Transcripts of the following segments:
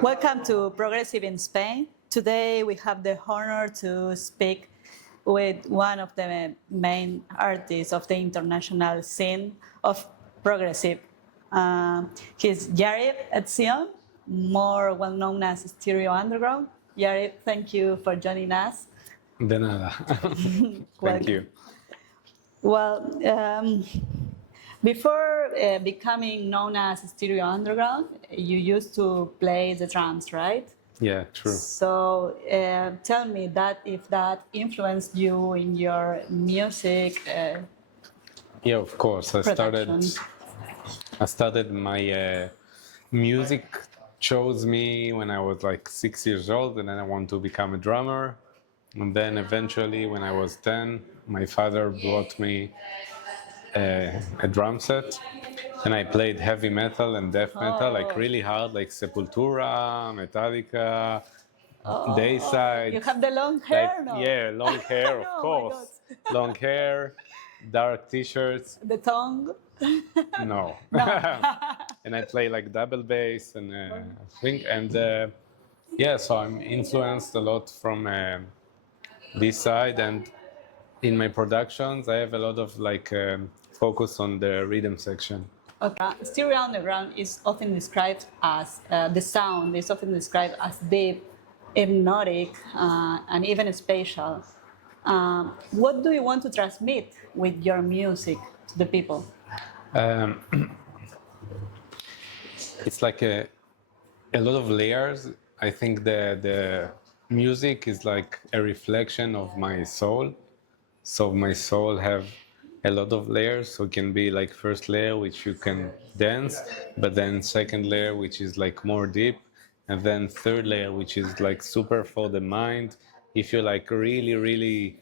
Welcome to Progressive in Spain. Today we have the honor to speak with one of the main artists of the international scene of progressive. He's 𝒂𝒏𝒂𝒍, more well known as Stereo Underground. 𝒂𝒏, thank you for joining us. De nada. Thank you. Well, before becoming known as Stereo Underground, you used to play the drums, right? Yeah, true. So tell me if that influenced you in your music. Yeah, of course. I started my music chose me when I was like 6 years old, and then I wanted to become a drummer. And then eventually, when I was 10, my father brought me a drum set, and I played heavy metal and death metal, like really hard, like Sepultura, Metallica, Dayside. You have the long hair, like, no? Yeah, long hair, of Oh, course. Long hair, dark t-shirts. The tongue? No. And I play like double bass and yeah, so I'm influenced a lot from this side, and in my productions I have a lot of like focus on the rhythm section. Okay. Stereo Underground is often described as the sound is often described as deep, hypnotic, and even spatial. What do you want to transmit with your music to the people? It's like a lot of layers. I think the music is like a reflection of my soul. So my soul have a lot of layers. So it can be like first layer, which you can dance, but then second layer, which is like more deep, and then third layer, which is like super for the mind. If you like really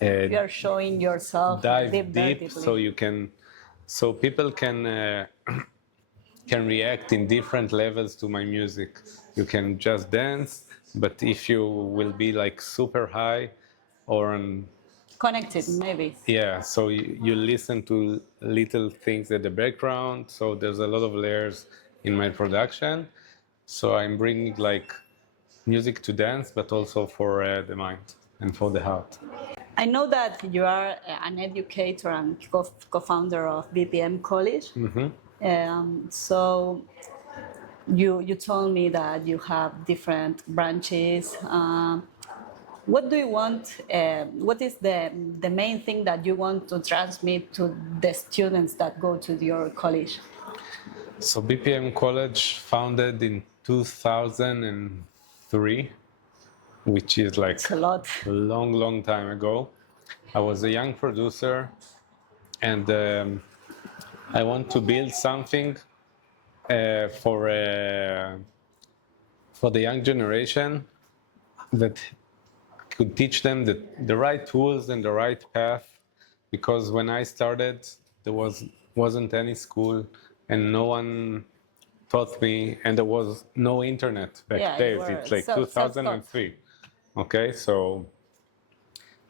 You're showing yourself dive deeply. So people can react in different levels to my music. You can just dance, but if you will be like super high or connected, maybe. Yeah, so you listen to little things at the background. So there's a lot of layers in my production. So I'm bringing like music to dance, but also for the mind and for the heart. I know that you are an educator and co-founder of BPM College. Mm-hmm. So you told me that you have different branches. What do you want? What is the main thing that you want to transmit to the students that go to your college? So BPM College founded in 2003, which is like a lot. A long time ago. I was a young producer, and I want to build something for the young generation that could teach them the right tools and the right path. Because when I started, there wasn't any school, and no one taught me, and there was no internet back then. It's like 2003. Okay, so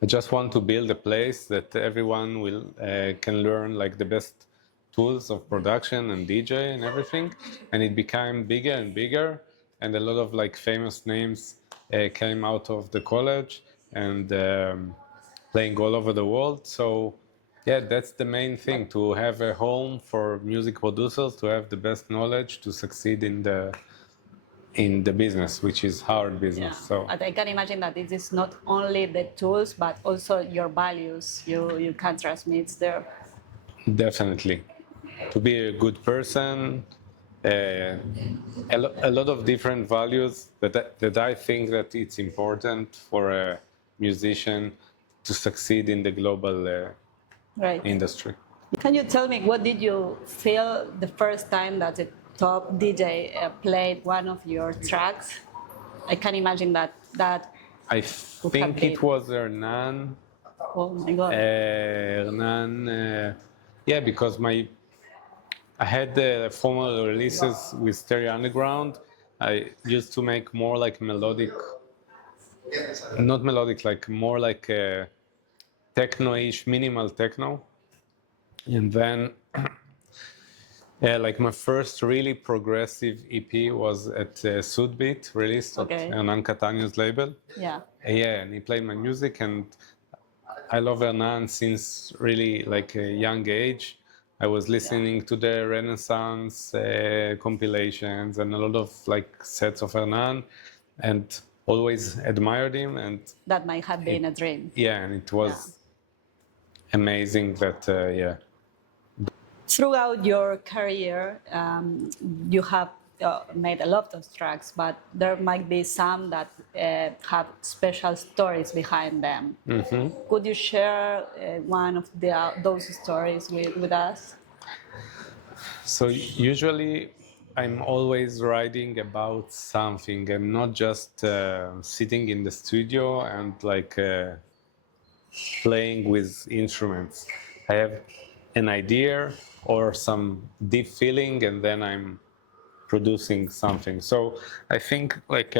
I just want to build a place that everyone can learn like the best tools of production and DJ and everything, and it became bigger and bigger, and a lot of like famous names came out of the college and playing all over the world. So yeah, that's the main thing, to have a home for music producers, to have the best knowledge to succeed in the business, which is hard business. Yeah. So I can imagine that it is not only the tools, but also your values you can transmit there. Definitely. To be a good person, a lot of different values that I think that it's important for a musician to succeed in the global industry. Can you tell me, what did you feel the first time that the top DJ played one of your tracks? I can imagine that I think it was Hernan. Oh my God. Hernan, yeah, because I had the formal releases with Stereo Underground. I used to make more like melodic, not melodic, like more like techno-ish, minimal techno. And then Yeah, like my first really progressive EP was at Sudbeat, released Okay. at Hernan Catania's label. Yeah. Yeah, and he played my music, and I love Hernan since really like a young age. I was listening to the Renaissance compilations and a lot of like sets of Hernan, and always admired him. And That might have been a dream. yeah, and it was amazing that yeah. Throughout your career, you have made a lot of tracks, but there might be some that have special stories behind them. Could you share one of those stories with us? So usually I'm always writing about something and not just sitting in the studio and like playing with instruments. I have an idea or some deep feeling, and then I'm producing something. So I think like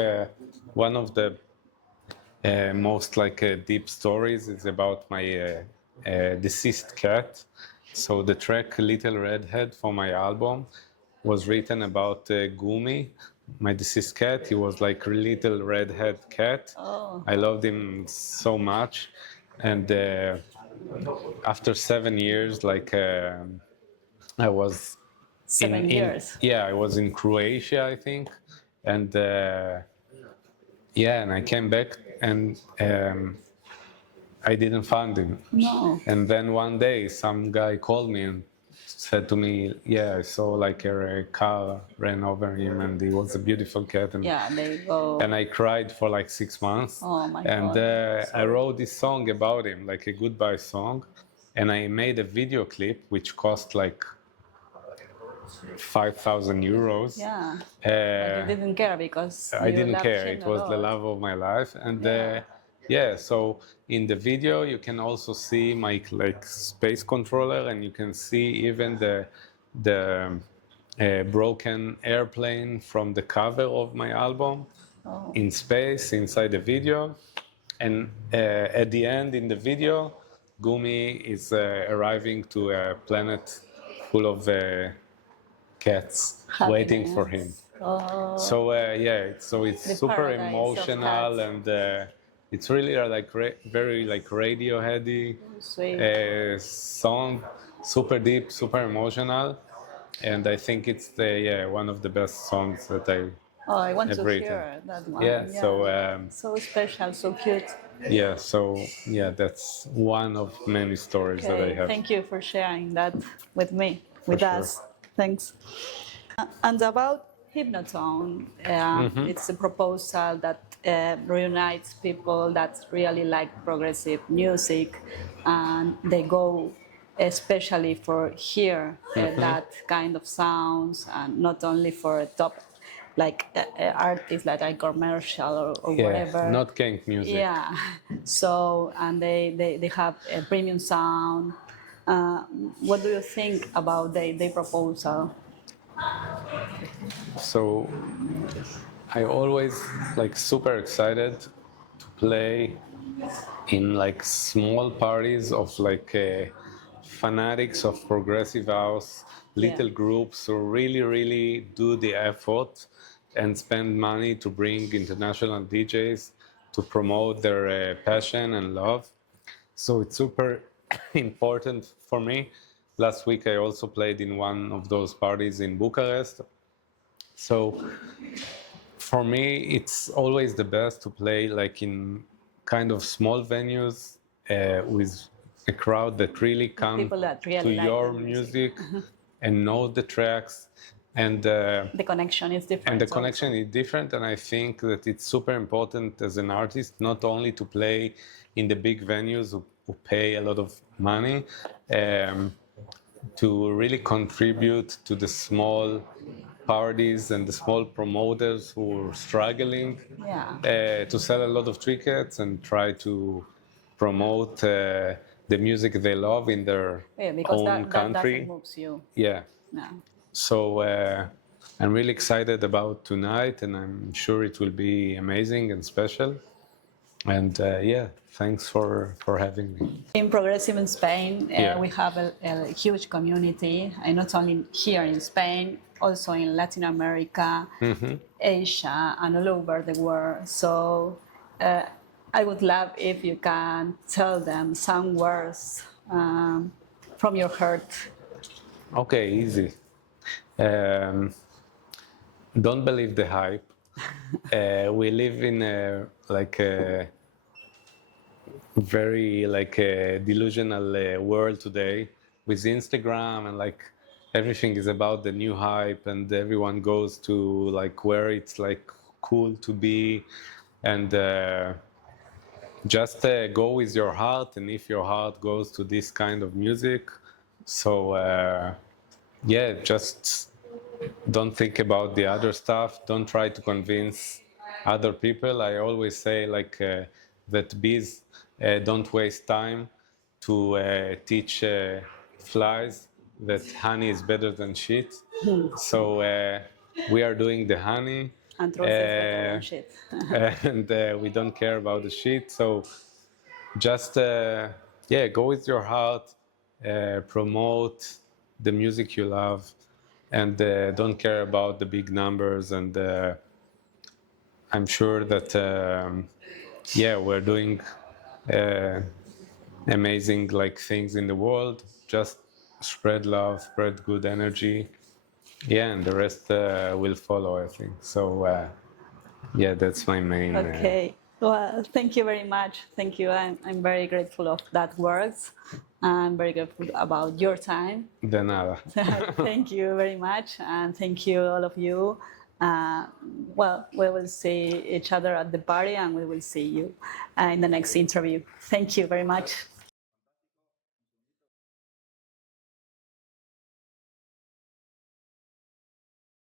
one of the most like deep stories is about my deceased cat. So the track "Little Redhead" for my album was written about Gumi, my deceased cat. He was like a little redhead cat. Oh. I loved him so much, and after 7 years, like I was 7 years. yeah, I was in Croatia, I think, and yeah, and I came back and I didn't find him. No. And then one day, some guy called me and said to me, "Yeah, I saw like a car ran over him, and he was a beautiful cat." And Yeah, they go. and I cried for like 6 months. Oh my and God. I wrote this song about him, like a goodbye song, and I made a video clip which cost like 5,000 euros. Yeah. But you didn't care because I you didn't loved care. him It a was the lot. love of my life, and Yeah. yeah. So in the video, you can also see my like space controller, and you can see even the broken airplane from the cover of my album Oh. in space inside the video. And at the end in the video, Gumi is arriving to a planet full of cats waiting for him. Oh. So yeah, so it's The super paradise of emotional, cats. and it's really like very like Radioheady Sweet. song, super deep, super emotional, and I think it's the one of the best songs that I Oh, I want to everything. hear that one. Yeah, so so special, so cute. yeah, so yeah, that's one of many stories that I Okay, have. thank you for sharing that with me, with sure. us. Thanks. And about Hypnotone, it's a proposal that reunites people that really like progressive music, and they go especially for hear that kind of sounds, and not only for top like artists like a commercial or Yeah, whatever. not kink music. Yeah. So, and they have a premium sound. What do you think about the proposal? So I always like super excited to play in like small parties of like fanatics of progressive house, little groups who really do the effort and spend money to bring international DJs to promote their passion and love. So it's super important for me. Last week I also played in one of those parties in Bucharest. So for me, it's always the best to play like in kind of small venues with a crowd that really comes People that really to like your the music and know the tracks, and The connection is different. and the connection is different. And I think that it's super important as an artist not only to play in the big venues who pay a lot of money, to really contribute to the small parties and the small promoters who are struggling to sell a lot of tickets and try to promote the music they love in their because own country. that moves you. Yeah. Yeah. So I'm really excited about tonight, and I'm sure it will be amazing and special. And yeah, thanks for having me. In Progressive in Spain, Yeah. we have a huge community, and not only here in Spain, also in Latin America, Asia, and all over the world. So I would love if you can tell them some words from your heart. Okay, easy. Don't believe the hype. We live in a very delusional world today with Instagram, and like everything is about the new hype, and everyone goes to like where it's like cool to be, and just go with your heart. And if your heart goes to this kind of music, so yeah, just don't think about the other stuff. Don't try to convince other people. I always say that bees don't waste time to teach flies that honey is better than shit. So we are doing the honey, And trust is better than shit. and we don't care about the shit. So just yeah, go with your heart, promote the music you love, and don't care about the big numbers. And I'm sure that yeah, we're doing amazing things in the world. Just spread love, spread good energy, yeah, and the rest will follow, I think. So yeah, that's my main Okay. Well, thank you very much. Thank you. I'm very grateful of that words. I'm very grateful about your time. De nada. Thank you very much, and thank you all of you. Well, we will see each other at the party, and we will see you in the next interview. Thank you very much.